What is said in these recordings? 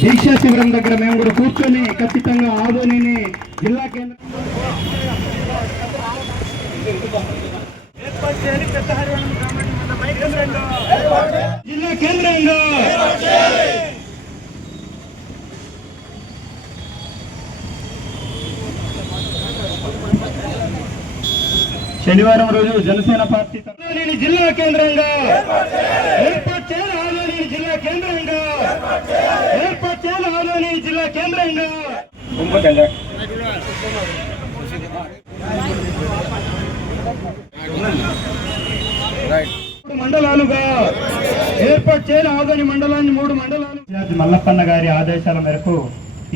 దీక్షా శిబిరం దగ్గర మేము కూడా కూర్చొని ఖచ్చితంగా ఆదోనిని జిల్లా కేంద్రం జిల్లా కేంద్రంగా శనివారం రోజు జనసేన పార్టీ జిల్లా కేంద్రంగా ఏర్పాటు చేయాలి ఆదోని జిల్లా కేంద్రంగా ఏర్పాటు చేయాలి ఆదోని జిల్లా కేంద్రంగా మండలాలుగా ఏర్పాటు చేయాలి. ఆదోని మండలాన్ని మూడు మండలాలు. మల్లప్పన్న గారి ఆదేశాల మేరకు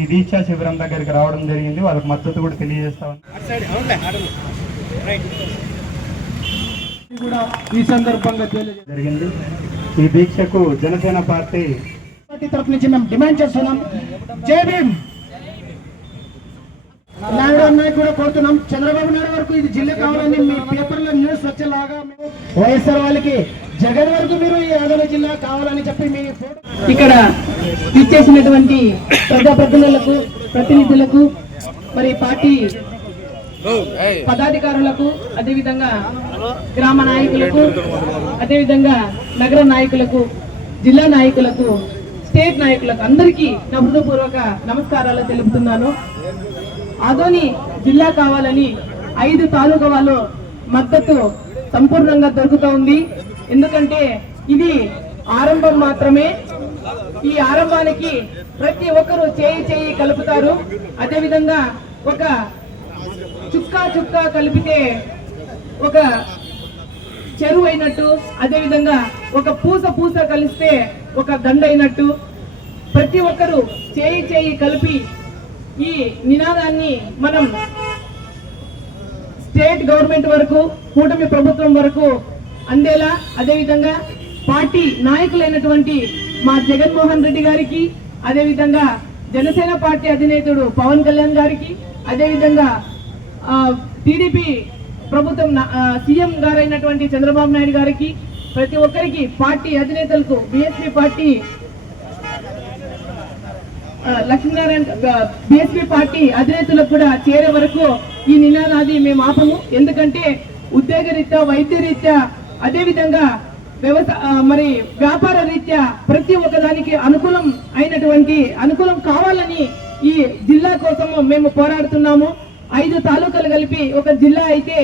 ఈ దీక్షా శిబిరం దగ్గరికి రావడం జరిగింది. వాళ్ళకి మద్దతు కూడా తెలియజేస్తా. కూడా ఈ సందర్భంగా జరిగింది. ఈ దీక్షకు జనసేన పార్టీ పార్టీ తరఫు నుంచి మేము డిమాండ్ చేస్తున్నాం. జై భీమ్! నాయుడు అన్నయ్య కూడా కోరుతున్నాం. చంద్రబాబు నాయుడు వరకు ఇది జిల్లా కావాలని మీ పేపర్లో న్యూస్ వచ్చేలాగా మేము వైఎస్ఆర్ వాళ్ళకి జగన్ వరకు మీరు ఈ యాదవ జిల్లా కావాలని చెప్పి మీ ఇక్కడ ఇచ్చేసినటువంటి ప్రజాప్రతినిధులకు ప్రతినిధులకు మరి పార్టీ పదాధికారులకు అదేవిధంగా గ్రామ నాయకులకు అదేవిధంగా నగర నాయకులకు జిల్లా నాయకులకు స్టేట్ నాయకులకు అందరికీ నా హృదయపూర్వక నమస్కారాలు తెలుపుతున్నాను. ఆదోని జిల్లా కావాలని ఐదు తాలూకా వాళ్ళు మద్దతు సంపూర్ణంగా దొరుకుతూ ఉంది. ఎందుకంటే ఇది ఆరంభం మాత్రమే. ఈ ఆరంభానికి ప్రతి ఒక్కరూ చేయి చేయి కలుపుతారు. అదేవిధంగా ఒక చుక్క చుక్క కలిపితే ఒక చెరువు అయినట్టు అదేవిధంగా ఒక పూస పూస కలిస్తే ఒక దండ అయినట్టు ప్రతి ఒక్కరూ చేయి చేయి కలిపి ఈ నినాదాన్ని మనం స్టేట్ గవర్నమెంట్ వరకు కూటమి ప్రభుత్వం వరకు అందేలా అదేవిధంగా పార్టీ నాయకులైనటువంటి మా జగన్మోహన్ రెడ్డి గారికి అదేవిధంగా జనసేన పార్టీ అధినేతుడు పవన్ కళ్యాణ్ గారికి అదేవిధంగా టీడీపీ ప్రభుత్వం నా- సీఎం గారైనటువంటి చంద్రబాబు నాయుడు గారికి ప్రతి ఒక్కరికి party అధినేతలకు BSP party Lakshminarayana BSP party అధినేతలకు కూడా చేరే వరకు ఈ నినాదాది మేము ఆపము. ఎందుకంటే ఉద్యోగ రీత్యా వైద్య రీత్యా అదేవిధంగా వ్యవసాయ మరి వ్యాపార రీత్యా ప్రతి ఒక్కదానికి అనుకూలం అయినటువంటి అనుకూలం కావాలని ఈ జిల్లా కోసము మేము పోరాడుతున్నాము. ఐదు తాలూకాలు కలిపి ఒక జిల్లా అయితే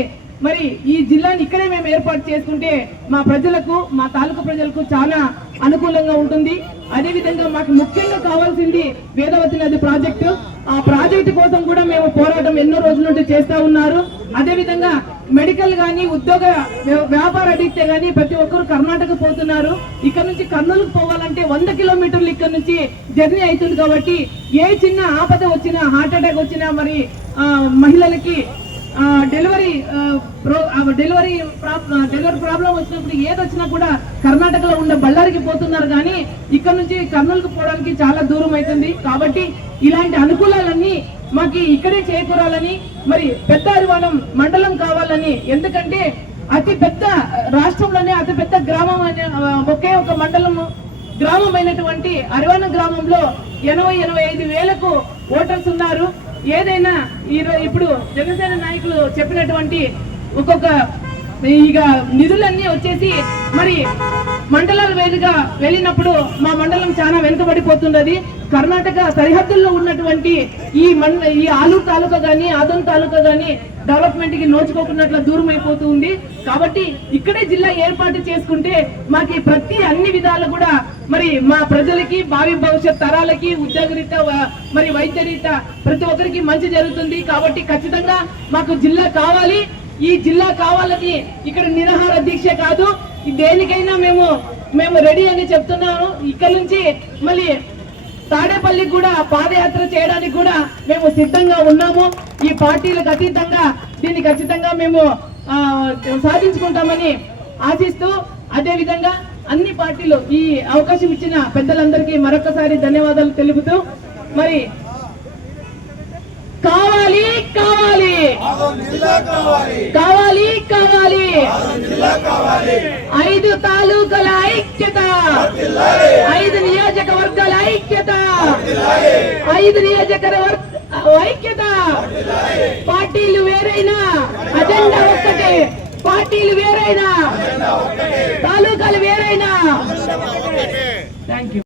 మరి ఈ జిల్లాని ఇక్కడే మేము ఏర్పాటు చేసుకుంటే మా ప్రజలకు మా తాలూకా ప్రజలకు చాలా అనుకూలంగా ఉంటుంది. అదేవిధంగా మాకు ముఖ్యంగా కావాల్సింది వేదవతి నది ప్రాజెక్టు. ఆ ప్రాజెక్టు కోసం కూడా మేము పోరాటం ఎన్నో రోజుల నుండి చేస్తా ఉన్నారు. అదేవిధంగా మెడికల్ కానీ ఉద్యోగ వ్య- వ్యాపార అడిగితే కానీ ప్రతి ఒక్కరు కర్ణాటక పోతున్నారు. ఇక్కడ నుంచి కర్నూలుకు పోవాలంటే వంద కిలోమీటర్లు ఇక్కడ నుంచి జర్నీ అవుతుంది కాబట్టి ఏ చిన్న ఆపద వచ్చినా హార్ట్ అటాక్ వచ్చినా మరి మహిళలకి delivery pro- delivery prob- delivery problem వచ్చినప్పుడు ఏదొచ్చినా కూడా కర్ణాటకలో ఉన్న బళ్ళారికి పోతున్నారు కానీ ఇక్కడ నుంచి కర్నూలుకు పోవడానికి చాలా దూరం అవుతుంది. కాబట్టి ఇలాంటి అనుకూలాలన్నీ మాకు ఇక్కడే చేకూరాలని మరి పెద్దారివాణం మండలం కావాలని ఎందుకంటే అతి పెద్ద రాష్ట్రంలోనే అతి పెద్ద గ్రామం అనే ఒకే ఒక మండలము గ్రామమైనటువంటి అరవణ గ్రామంలో ఎనభై ఎనభై ఐదు వేలకు ఓటర్స్ ఉన్నారు. ఏదైనా ఈ ఇప్పుడు జనసేన నాయకులు చెప్పినటువంటి ఒక్కొక్క ఇక నిధులన్నీ వచ్చేసి మరి మండలాల వేదిగా వెళ్ళినప్పుడు మా మండలం చాలా వెనుకబడిపోతున్నది. కర్ణాటక సరిహద్దుల్లో ఉన్నటువంటి ఈ మండ ఈ ఆలూరు తాలూకా కానీ ఆదోన్ తాలూకా కానీ డెవలప్మెంట్కి నోచుకోకున్నట్లు దూరం అయిపోతూ ఉంది. కాబట్టి ఇక్కడే జిల్లా ఏర్పాటు చేసుకుంటే మాకు ప్రతి అన్ని విధాలు కూడా మరి మా ప్రజలకి భావి భవిష్యత్ తరాలకి ఉద్యోగ మరి వైద్య ప్రతి ఒక్కరికి మంచి జరుగుతుంది. కాబట్టి ఖచ్చితంగా మాకు జిల్లా కావాలి. ఈ జిల్లా కావాలని ఇక్కడ నిరాహార దీక్ష కాదు దేనికైనా మేము మేము రెడీ అని చెప్తున్నాము ఇక్కడ నుంచి మళ్ళీ తాడేపల్లికి కూడా పాదయాత్ర చేయడానికి కూడా మేము సిద్ధంగా ఉన్నాము. ఈ పార్టీలకు అతీతంగా దీన్ని ఖచ్చితంగా మేము సాధించుకుంటామని ఆశిస్తూ అదేవిధంగా అన్ని పార్టీలు ఈ అవకాశం ఇచ్చిన పెద్దలందరికీ మరొకసారి ధన్యవాదాలు తెలుపుతూ మరి కావాలి కావాలి. కావాలి. కావాలి ఐదు తాలూకుల ఐక్యత. ఐదు నియోజకవర్గాల ఐక్యత. ఐదు నియోజకవర్గ ఐక్యత. పార్టీలు వేరైనా అజెండా ఒక్కటే. పార్టీలు వేరైనా తాలూకాలు వేరైనా. Thank you